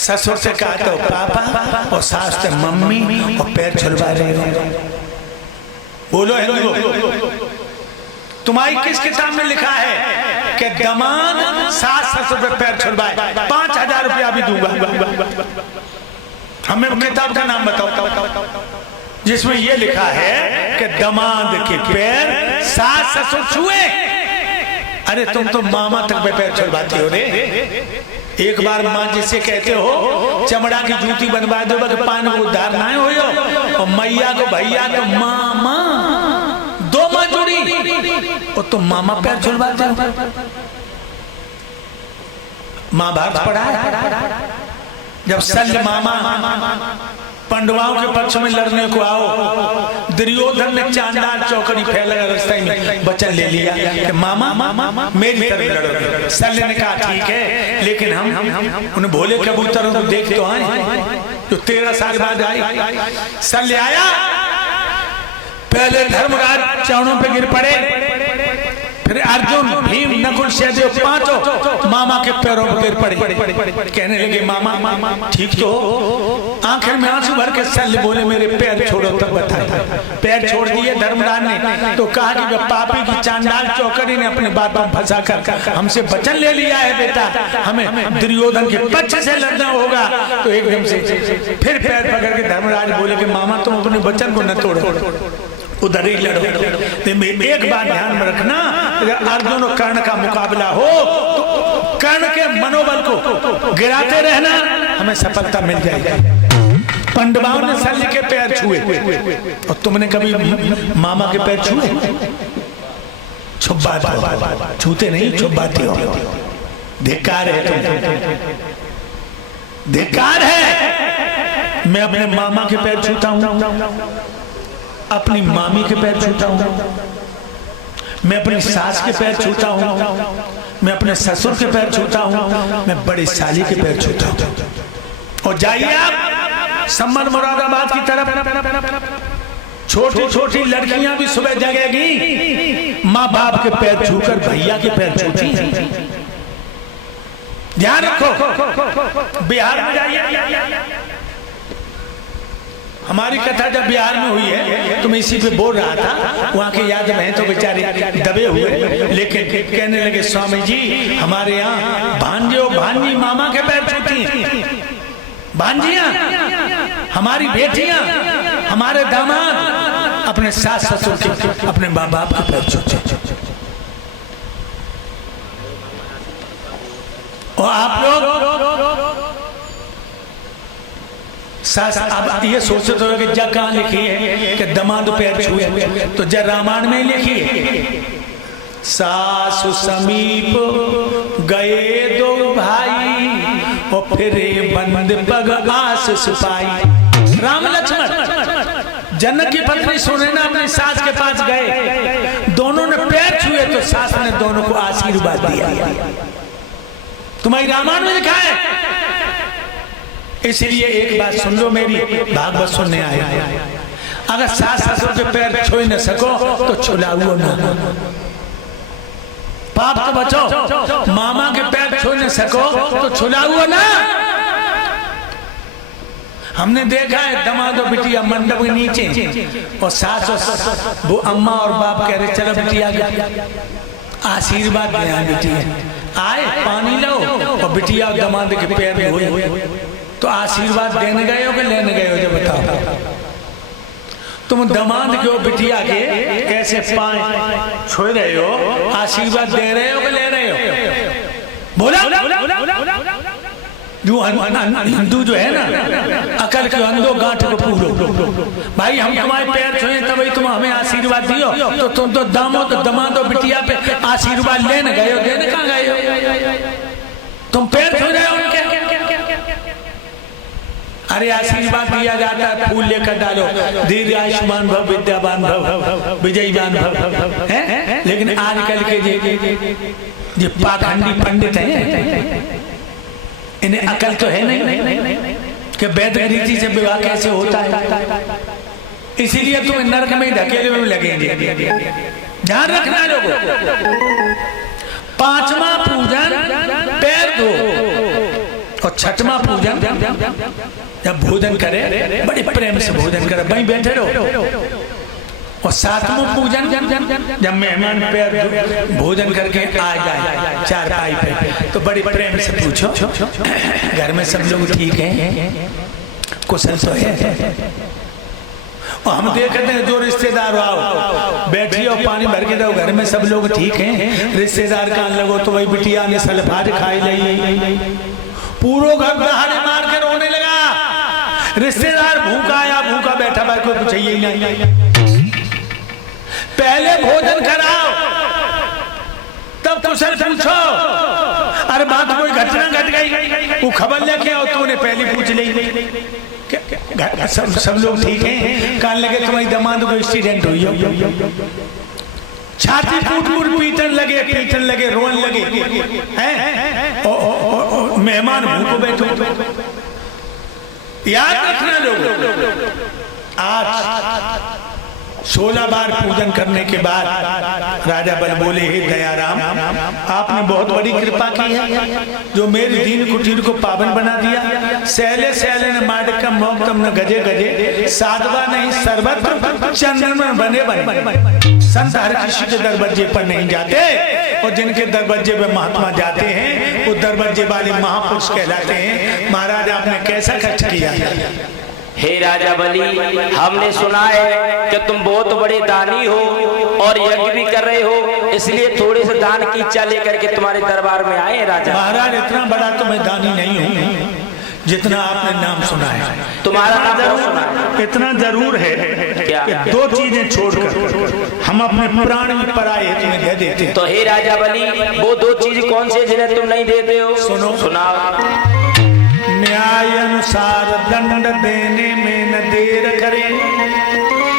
ससुर से कहा तो पापा और सास से मम्मी और पैर छुलवा रहे हो। बोलो हिंदू, तुम्हारी किस किताब में लिखा है कि दमाद सास ससुर पे पैर छुलवाए, 5,000 रुपया भी दूंगा। हमें किताब का नाम बताओ जिसमें यह लिखा है कि दमाद के पैर सास ससुर छुए। अरे तुम तो मामा तक पे पैर छुलवाती हो रे। एक बार माँ जिससे कहते हो चमड़ा की जूती बनवा दो, पान को उद्धार ना हो, और मैया को भैया को मामा, दो माँ जुड़ी और तुम मामा पैर छुलवाते हो। महाभारत पढ़ा है, जब शल्य मामा पांडवों के पक्ष में लड़ने को आओ, दुर्योधन ने चांडाल चौकड़ी फैला रास्ते में वचन ले लिया कि मामा मेरी तरफ लड़ो। शल्य ने कहा ठीक है, लेकिन हम उन भोले कबूतरों को देख तो आए जो 13 साल बाद आई। शल्य आया, पहले धर्मराज चरणों पे गिर पड़े, फिर अर्जुन भीम नकुल सहदेव पांचों मामा के पैरों पर गिर पड़े, कहने लगे मामा ठीक तो हो। आंखें में आंसू भर के शल्य बोले मेरे पैर छोड़ो तब बताए। पैर छोड़ दिए धर्मराज ने, तो कहा कि पापी की चांडाल चौकड़ी ने अपने बात में फंसा कर हमसे वचन ले लिया है बेटा, हमें दुर्योधन के पक्ष से लड़ना होगा। तो एकदम से फिर पैर पकड़ के धर्मराज बोले कि मामा तुम अपने वचन को न तोड़ो, उधर ही लड़ो। एक बात ध्यान में रखना, अगर अर्जुन और कर्ण का मुकाबला हो तो कर्ण के मनोबल को गिराते रहना, हमें सफलता मिल जाएगी। पांडवों ने शल्य के पैर छुए और तुमने कभी मामा के पैर छुए? छुपाते हो, छूते नहीं छुपाते हो। धिक्कार है तुम, धिक्कार है। मैं अपने मामा के पैर छूता हूं, अपनी मामी के पैर छूता हूं, मैं अपनी सास के पैर छूता हूं, मैं अपने ससुर के पैर छूता हूं, मैं बड़ी साली के पैर छूता हूं। और जाइए आप सम्मन मुरादाबाद की तरफ, छोटी छोटी लड़कियां भी सुबह जगेगी, माँ बाप के पैर छूकर भैया के पैर छूती। ध्यान रखो, बिहार में जाइए, हमारी कथा जब बिहार में हुई है तो मैं इसी पे बोल रहा था, वहाँ के याद में तो बेचारे दबे हुए, लेकिन कहने लगे स्वामी जी हमारे यहाँ भांजे और भांजी मामा के पैर छूती, भांजियां हमारी बेटियां, हमारे दामाद अपने सास ससुर के, अपने माँ बाप के पैर छूते। और आप लोग अब ये सोचते हो कि जग कहाँ लिखी है कि दमाद पैर छुए, तो जब रामायण में लिखी है सासु समीप गए दो भाई और फिर बंद पग आस सुपाई। राम लक्ष्मण जनक की पत्नी सुनैना अपनी सास के पास गए, दोनों ने पैर छुए तो सास ने दोनों को आशीर्वाद दिया। तुम्हारी रामायण में लिखा है। इसलिए एक बात सुन लो मेरी, भागवत सुनने आए, अगर सास ससुर के पैर छुए न सको तो छुलाओ ना, पाप तो बचो। मामा के पैर छू न सको तो छुलाओ ना। हमने देखा है दमादो बिटिया मंडप के नीचे और सास वो अम्मा और बाप कह रहे चलो बिटिया आशीर्वाद दे, बिटिया आए पानी लो, और बिटिया और दमाद के पैर हुए तो आशीर्वाद देने गए हो कि लेने गए हो? जो बताओ, तुम दमाद के हो बिटिया के कैसे पांव छू रहे हो, आशीर्वाद दे रहे हो कि ले रहे हो? बोला जो हिंदू जो है ना, अकल के अंधो गांठ को पूरो। भाई हम तुम्हारे पैर छुए तभी तुम हमें आशीर्वाद दियो, तो तुम तो दमादो बिटिया पे आशीर्वाद लेने गए हो, देने कहाँ गए हो? तुम पैर छू रहे हो उनके। अरे आशीर्वाद दिया जाता है, फूल लेकर डालो, दीर्घ आयुष्मान भव, विद्यावान भव, विजयवान भव, है? लेकिन आजकल के जो पाखंडी पंडित हैं, इन्हें अकल तो है नहीं कि वैद रीति से विवाह कैसे होता है। इसीलिए तुम्हें नरक में धकेले में लगेंगे। ध्यान रखना लोगों। 5वां पूजन पैर धो, और छठवां पूजन जब भोजन करे बड़े प्रेम से भोजन करे, वहीं बैठे रहो। और सातवां पूजन जब मेहमान पे भोजन करके आ जाए चारपाई पे, तो बड़े प्रेम से पूछो घर में सब लोग ठीक हैं, कुशल तो है। और हम देखते हैं जो रिश्तेदार आओ बैठी और पानी भर के दो, घर में सब लोग ठीक हैं, रिश्तेदार कान लगो तो वही बिटिया ने सलफाज खाई ली, पूरो घर दहाड़े मार के रोने लगा। रिश्तेदार भूखा या भूखा बैठा भाई कोई कुछ चाहिए नहीं। पहले भोजन कराओ तब कुशल पूछो। अरे बात कोई घटना घट गई वो खबर लेके आओ, तूने पहले पूछ ली सब लोग ठीक हैं, कान लगे तुम्हारी दामाद को एक्सीडेंट हुई हो, छाती फूट पीटन लगे रोन लगे हैं, मेहमान भूखो बैठो। याद रखना लोग, आज 16 बार पूजन करने के बाद राजा बल बोले, हे दयाराम आपने बहुत बड़ी कृपा की है, जो मेरे दीन कुटीर को पावन बना दिया। सहले सहले न माडकम मोक्तम न गजे गजे, साधवा नहीं सर्वत्र चंद्रमा बने बने। संत हर किसी के दरवाजे पर नहीं जाते, और जिनके दरवाजे पे महात्मा जाते हैं वो दरवाजे वाले महापुरुष कहलाते हैं। महाराज आपने कैसा खर्च किया? हे राजा बलि, हमने सुना है कि तुम बहुत बड़े दानी हो और यज्ञ भी कर रहे हो, इसलिए थोड़े से दान की इच्छा लेकर के तुम्हारे दरबार में आए राजा। महाराज इतना बड़ा तो मैं दानी नहीं हूँ जितना आपने नाम सुना है। तुम्हारा नाम सुना है? इतना जरूर है क्या? कि 2 चीजें छोड़कर हम अपने प्राण भी पराये तुम्हें दे देते। तो हे राजा बलि, वो 2 चीज कौन से जिन्हें तुम नहीं देते हो? सुनो सुनाओ। न्याय अनुसार दंड देने में न देर करें,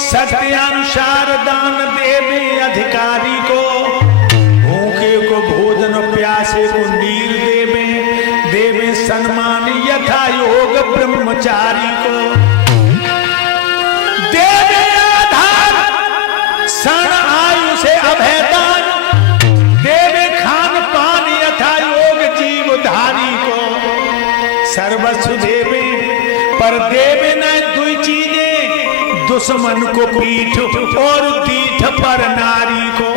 सत्यानुसार दान देवे अधिकारी को, भूखे को भोजन और प्यासे को नीर देवे सम्मान यथा योग ब्रह्मचारी को, देवे आधार क्षण आयु से अभयदान, देवे खान पान यथा योग जीवधारी को, सर्वस्व देवे पर देवे न 2 चीजें, दुश्मन को पीठ और दीठ पर नारी को।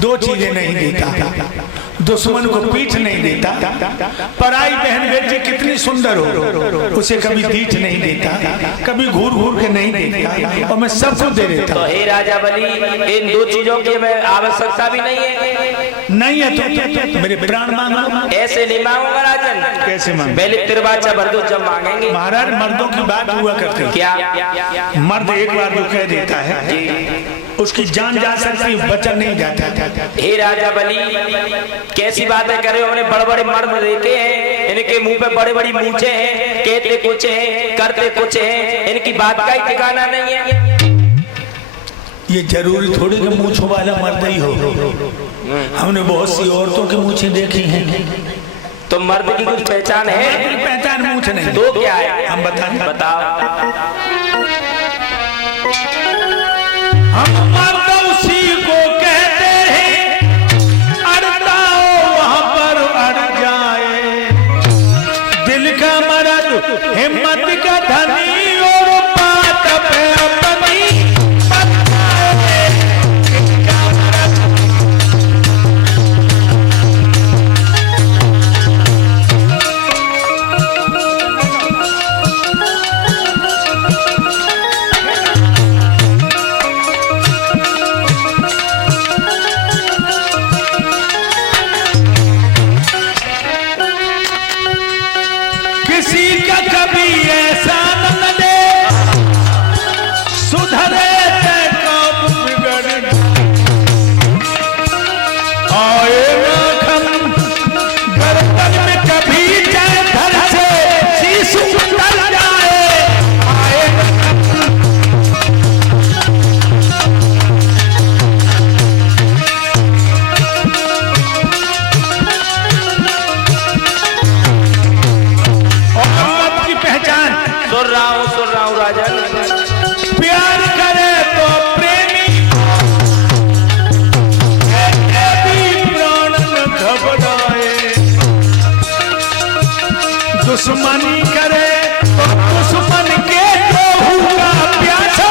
2 चीजें नहीं देता, दुश्मन को पीठ नहीं देता, पराई बहन बेटी कितनी सुंदर हो उसे कभी दीठ नहीं देता, कभी घूर घूर के नहीं देता, और मैं सबको दे देता। तो हे राजा बलि, इन 2 चीजों की मैं आवश्यकता भी नहीं है तो मेरे प्राण मांगो। ऐसे नहीं मांगूंगा राजन। कैसे मांगो? पहले तिरबाचा भर दो जब मांगेंगे। महाराज मर्दों की बात हुआ करती, क्या मर्द एक बार जो कह देता है उसकी जान जा सकती, बचन नहीं जाता। हे राजा बलि, कैसी बातें कर रहे हो? हमने बड़े बड़े मर्द देखे हैं, इनके मुंह पे बड़े बड़ी मूंछें हैं, कहते कुछ हैं करते कुछ हैं, इनकी बात का ही ठिकाना नहीं है। ये जरूरी थोड़ी कि मूंछों वाला मर्द ही हो, हमने बहुत सी औरतों की मूंछें देखी हैं। तो मर्द की कुछ पहचान है? पहचान मूंछ नहीं। तो क्या है? हम बताओ। हम मर्द उसी को कहते हैं, अड़ता हो वहां पर अड़ जाए, दिल का मर्द हिम्मत का धनी और बात पे अपनी दुश्मनी करे तो दुश्मन के लोहू का प्यासा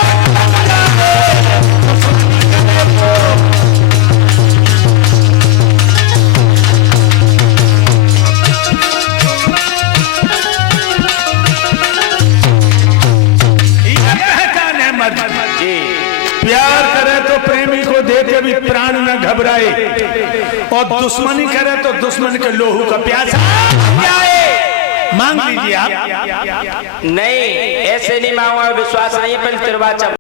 प्यार करे तो प्रेमी को देखे भी प्राण न घबराए और दुश्मनी करे तो दुश्मन के लोहू का प्यासा मांग लीजिए आप। नहीं ऐसे नहीं मांगा, विश्वास नहीं है, पहले तेरे बात